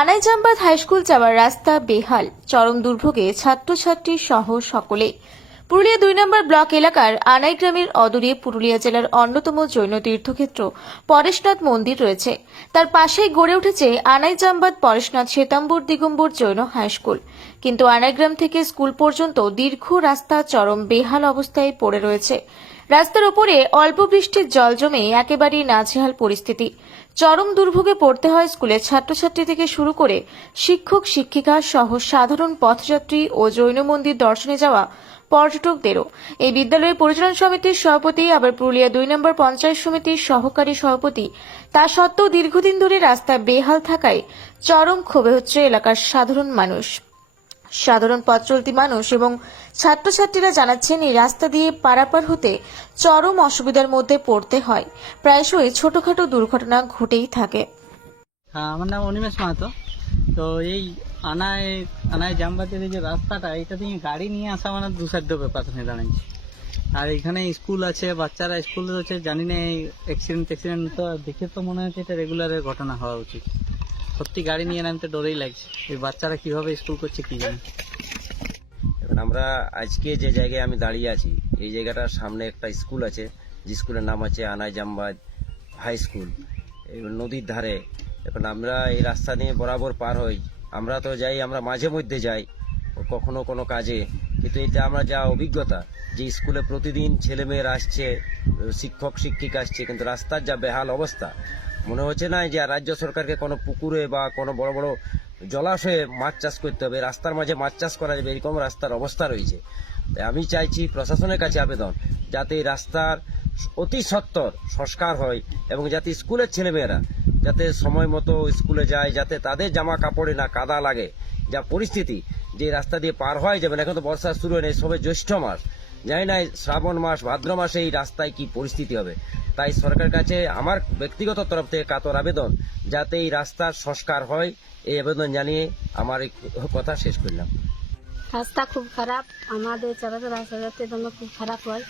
আনাইজাম্বাদ high school যাওয়ার রাস্তা বেহাল, চরম দুর্ভোগে ছাত্রছাত্রী সহ সকলে। পুরুলিয়া ২ নম্বর ব্লক এলাকার আনাই গ্রামের অদূরে পুরুলিয়া জেলার অন্যতম জৈন তীর্থক্ষেত্র পরেশনাথ মন্দির রয়েছে। তার পাশেই গড়ে উঠেছে আনাইজাম্বাদ পরেশনাথ শ্বেতাম্বর দিগম্বর জৈন হাইস্কুল। কিন্তু আনাইগ্রাম থেকে স্কুল পর্যন্ত দীর্ঘ রাস্তা চরম বেহাল অবস্থায় পড়ে রয়েছে। রাস্তার ওপরে অল্প বৃষ্টির জল জমে একেবারেই নাজেহাল পরিস্থিতি। চরম দুর্ভোগে পড়তে হয় স্কুলের ছাত্রছাত্রী থেকে শুরু করে শিক্ষক শিক্ষিকা সহ সাধারণ পথযাত্রী ও জৈন মন্দির দর্শনে যাওয়া পর্যটকদেরও। এই বিদ্যালয়ের পরিচালন সমিতির সভাপতি, আবার পুরুলিয়া ২ নম্বর পঞ্চায়েত সমিতির সহকারী সভাপতি। তা সত্ত্বেও দীর্ঘদিন ধরে রাস্তা বেহাল থাকায় চরম ক্ষোভে হচ্ছে এলাকার সাধারণ মানুষ, সাধারণ পথ চলতি মানুষ এবং ছাত্রছাত্রীরা জানাচ্ছেন এই রাস্তা দিয়ে পারাপার হতে চরম অসুবিধার মধ্যে পড়তে হয়। প্রায়শই ছোটখাটো দুর্ঘটনা ঘটেই থাকে। হ্যাঁ, আমার নাম অনিমেষ মাহাতো। তো এই আনায় জামবাতির এই যে রাস্তাটা, এটা দিয়ে গাড়ি নিয়ে আসা মানে দুসাধ্য ব্যাপার হয়ে দাঁড়াচ্ছে। আর এখানে স্কুল আছে, বাচ্চারা স্কুল হচ্ছে, জানি না এই অ্যাক্সিডেন্ট তো দেখে তো মনে হচ্ছে এটা রেগুলারের ঘটনা হওয়া উচিত। সত্যি গাড়ি নিয়ে নামতে ডরেই লাগছে, এই বাচ্চারা কিভাবে স্কুল করছে কি জানে। এখন আমরা আজকে যে জায়গায় আমি দাঁড়িয়ে আছি, এই জায়গাটার সামনে একটা স্কুল আছে, যে স্কুলের নাম আছে আনাইজাম্বাদ হাই স্কুল। নদীর ধারে। এখন আমরা এই রাস্তা নিয়ে বরাবর পার হই। আমরা তো যাই, আমরা মাঝে মধ্যে যাই কখনো কোনো কাজে, কিন্তু এটা আমরা যা অভিজ্ঞতা যে স্কুলে প্রতিদিন ছেলেমেয়েরা আসছে, শিক্ষক শিক্ষিকা আসছে, কিন্তু রাস্তার যা বেহাল অবস্থা, মনে হচ্ছে না যে রাজ্য সরকারকে কোনো পুকুরে বা কোনো বড় বড় জলাশয়ে মাছ চাষ করতে হবে, রাস্তার মাঝে মাছ চাষ করা যাবে, এরকম রাস্তার অবস্থা রয়েছে। তাই আমি চাইছি প্রশাসনের কাছে আবেদন, যাতে এই রাস্তার অতি সত্বর সংস্কার হয় এবং যাতে স্কুলের ছেলেমেয়েরা যাতে সময় মতো স্কুলে যায়, যাতে তাদের জামা কাপড়ে না কাদা লাগে। যা পরিস্থিতি যে রাস্তা দিয়ে পার হয় যাবে না, এখন তো বর্ষা শুরু হয় নাই, সবে জ্যৈষ্ঠ মাস, জানি না শ্রাবণ মাস ভাদ্র মাসে এই রাস্তায় কি পরিস্থিতি হবে। তাই সরকারের কাছে আমার ব্যক্তিগত তরফ থেকে কাতর আবেদন, যাতে এই রাস্তার সংস্কার হয়, এই আবেদন জানিয়ে আমার এই কথা শেষ করলাম। রাস্তা খুব খারাপ, আমাদের চলাচল রাস্তা যাতে জন্য খুব খারাপ হয়।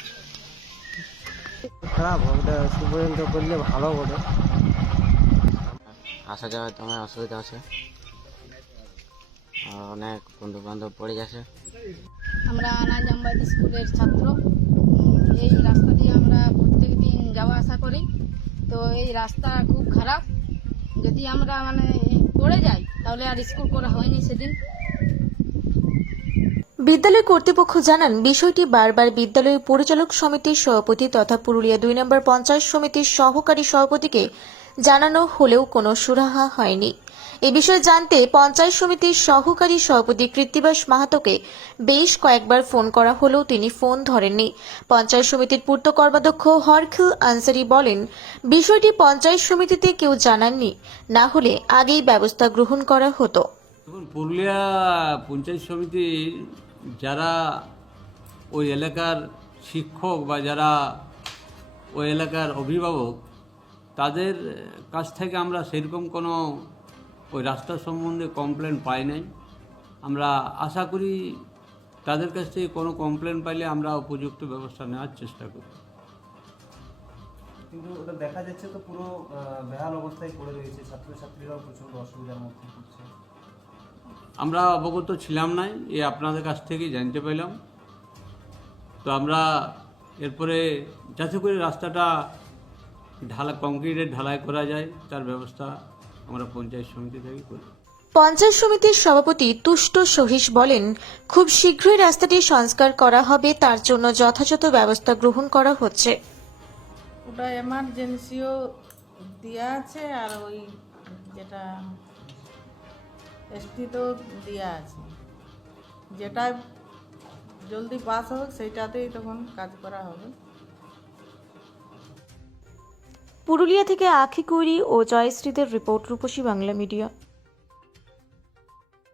খারাপ ওটা সুপর্যন্ত করলে ভালো বলে। আসা যাওয়ার তোমার অসুবিধা আছে, অনেক বন্ধু বান্ধব পড়ে গেছে। আমরা আনাইজাম্বাদ স্কুলের ছাত্র, এই রাস্তা দিয়ে আমরা প্রত্যেক দিন যাওয়া আসা করি। তো এই রাস্তা খুব খারাপ, যদি আমরা পড়ে যাই তাহলে আর স্কুল করা হয়নি সেদিন। বিদ্যালয় কর্তৃপক্ষ জানান, বিষয়টি বারবার বিদ্যালয় পরিচালক সমিতির সভাপতি তথা পুরুলিয়া ২ নম্বর পঞ্চায়েত সমিতির সহকারী সভাপতিকে জানানো হলেও কোনো সুরাহা হয়নি। এ বিষয়ে জানতে পঞ্চায়েত সমিতির সহকারী সভাপতি কৃত্তিবাস মাহাতোকে বেশ কয়েকবার ফোন করা হলেও তিনি ফোন ধরেননি। পঞ্চায়েত সমিতির পূর্ত কর্মাধ্যক্ষ হরখিল আনসারি বলেন, বিষয়টি পঞ্চায়েত সমিতিতে কেউ জানাননি, না হলে আগেই ব্যবস্থা গ্রহণ করা হতো। দেখুন, পুরুলিয়া পঞ্চায়েত সমিতির যারা ওই এলাকার শিক্ষক বা যারা ওই এলাকার অভিভাবক, তাদের কাছ থেকে আমরা সেরকম কোনো ওই রাস্তা সম্বন্ধে কমপ্লেন পাই নাই। আমরা আশা করি তাদের কাছ থেকে কোনো কমপ্লেন পাইলে আমরা উপযুক্ত ব্যবস্থা নেওয়ার চেষ্টা করি। কিন্তু ওটা দেখা যাচ্ছে তো পুরো বেহাল অবস্থায় পড়ে রয়েছে, ছাত্রছাত্রীরাও প্রচণ্ড অসুবিধার মধ্যে পড়ছে। আমরা অবগত ছিলাম না, আপনাদের কাছ থেকেই জানতে পাইলাম। তো আমরা এরপরে যাতে করে রাস্তাটা কংক্রিটের ঢালাই করা যায় তার ব্যবস্থা আমরা পঞ্চায়েত সমিতি থেকে করি। পঞ্চায়েত সমিতির সভাপতি তুষ্ট সহিস বলেন, খুব শীঘ্রই রাস্তাটি সংস্কার করা হবে, তার জন্য যথাযথ ব্যবস্থা গ্রহণ করা হচ্ছে। ওটা এমার্জেন্সিও দেওয়া আছে, আর ওই যেটা এসটিতেও দেওয়া আছে, যেটা জলদি পাস হবে সেইটাতেই তখন কাজ করা হবে। পুরুলিয়া থেকে আখি কুইরি ও জয়শ্রীদের রিপোর্ট, রূপসী বাংলা মিডিয়া।